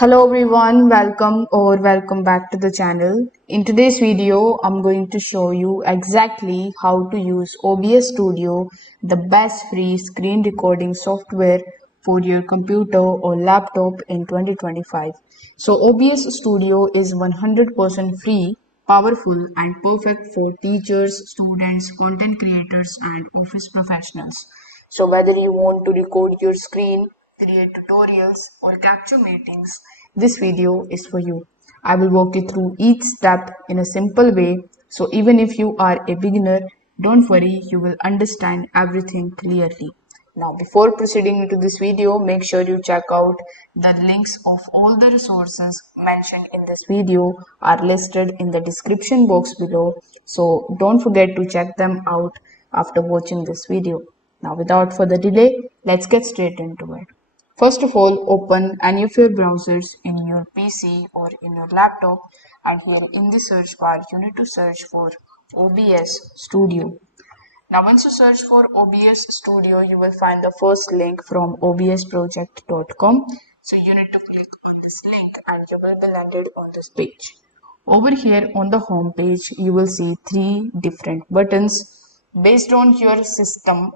Hello everyone, welcome back to the channel. In today's video, I'm going to show you exactly how to use OBS Studio, the best free screen recording software for your computer or laptop in 2025. So OBS Studio is 100% free, powerful and perfect for teachers, students, content creators and office professionals. So whether you want to record your screen, create tutorials or capture meetings, this video is for you. I will walk you through each step in a simple way, so even if you are a beginner, don't worry, you will understand everything clearly. Now before proceeding into this video, make sure you check out the links of all the resources mentioned in this video are listed in the description box below, so don't forget to check them out after watching this video. Now without further delay, let's get straight into it. First of all, open any of your browsers in your PC or in your laptop, and here in the search bar you need to search for OBS Studio. Now once you search for OBS Studio, you will find the first link from obsproject.com. So you need to click on this link and you will be landed on this page. Over here on the home page, you will see three different buttons based on your system.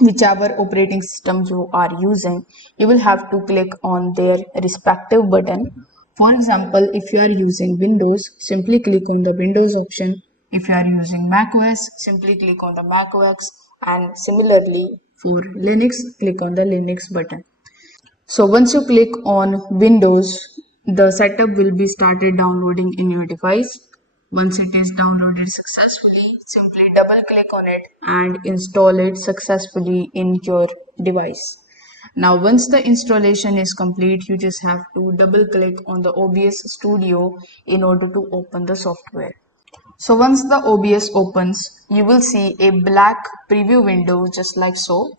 Whichever operating system you are using, you will have to click on their respective button. For example, if you are using Windows, simply click on the Windows option. If you are using Mac OS, simply click on the Mac OS, and similarly for Linux, click on the Linux button. So once you click on Windows, the setup will be started downloading in your device. Once it is downloaded successfully, simply double click on it and install it successfully in your device. Now once the installation is complete, you just have to double click on the OBS Studio in order to open the software. So once the OBS opens, you will see a black preview window just like so.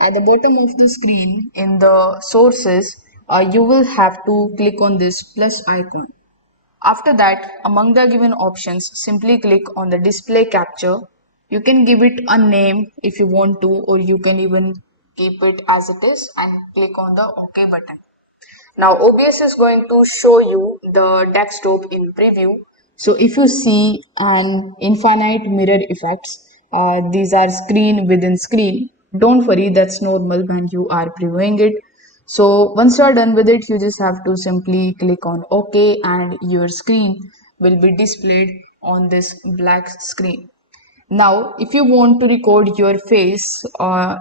At the bottom of the screen in the sources, you will have to click on this plus icon. After that, among the given options, simply click on the display capture. You can give it a name if you want to, or you can even keep it as it is and click on the OK button. Now OBS is going to show you the desktop in preview. So if you see an infinite mirror effects, these are screen within screen. Don't worry, that's normal when you are previewing it. So once you are done with it, you just have to simply click on OK and your screen will be displayed on this black screen. Now, if you want to record your face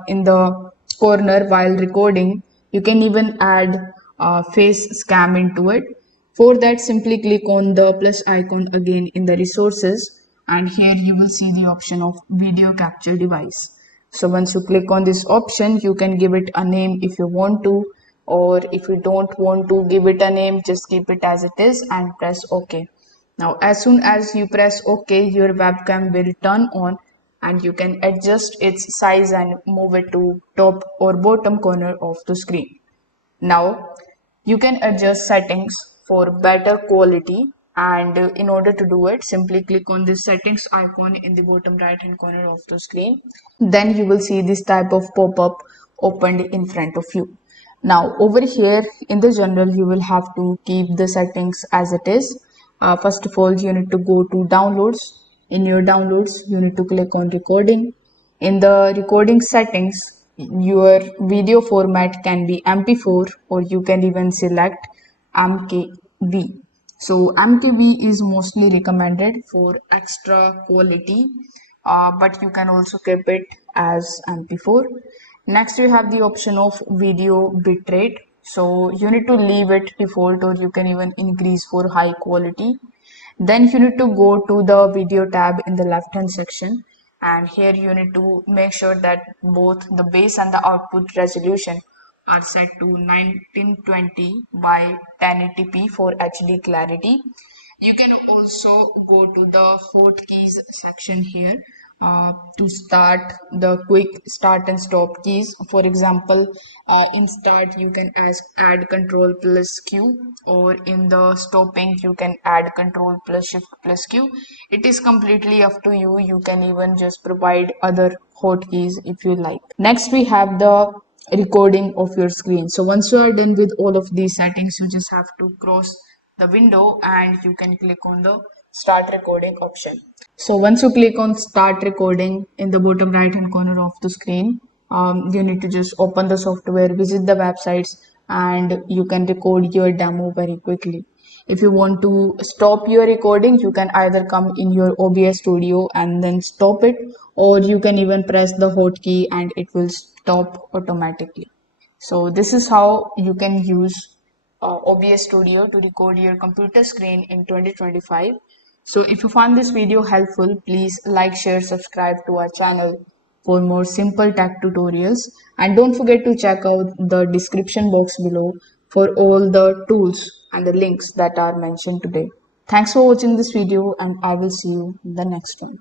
in the corner while recording, you can even add face cam into it. For that, simply click on the plus icon again in the resources, and here you will see the option of video capture device. So once you click on this option, you can give it a name if you want to, or if you don't want to give it a name, just keep it as it is and press OK. Now, as soon as you press OK, your webcam will turn on and you can adjust its size and move it to top or bottom corner of the screen. Now, you can adjust settings for better quality, and in order to do it, simply click on this settings icon in the bottom right hand corner of the screen. Then you will see this type of pop-up opened in front of you. Now over here in the general, you will have to keep the settings as it is. First of all, you need to go to downloads. In your downloads, you need to click on recording. In the recording settings, your video format can be MP4 or you can even select MKV. So MKV is mostly recommended for extra quality, but you can also keep it as MP4. Next, you have the option of video bitrate. So you need to leave it default or you can even increase for high quality. Then you need to go to the video tab in the left hand section, and here you need to make sure that both the base and the output resolution are set to 1920 by 1080p for HD clarity. You can also go to the hotkeys section here to start the quick start and stop keys. For example, in start you can add control plus Q, or in the stopping you can add control plus shift plus Q. It is completely up to you. You can even just provide other hotkeys if you like. Next we have the recording of your screen. So once you are done with all of these settings, you just have to close the window and you can click on the start recording option. So once you click on start recording in the bottom right hand corner of the screen, you need to just open the software, visit the websites, and you can record your demo very quickly. If you want to stop your recording, you can either come in your OBS studio and then stop it, or you can even press the hotkey and it will stop automatically. So this is how you can use OBS Studio to record your computer screen in 2025. So if you found this video helpful, please like, share, subscribe to our channel for more simple tech tutorials. And don't forget to check out the description box below for all the tools and the links that are mentioned today. Thanks for watching this video and I will see you in the next one.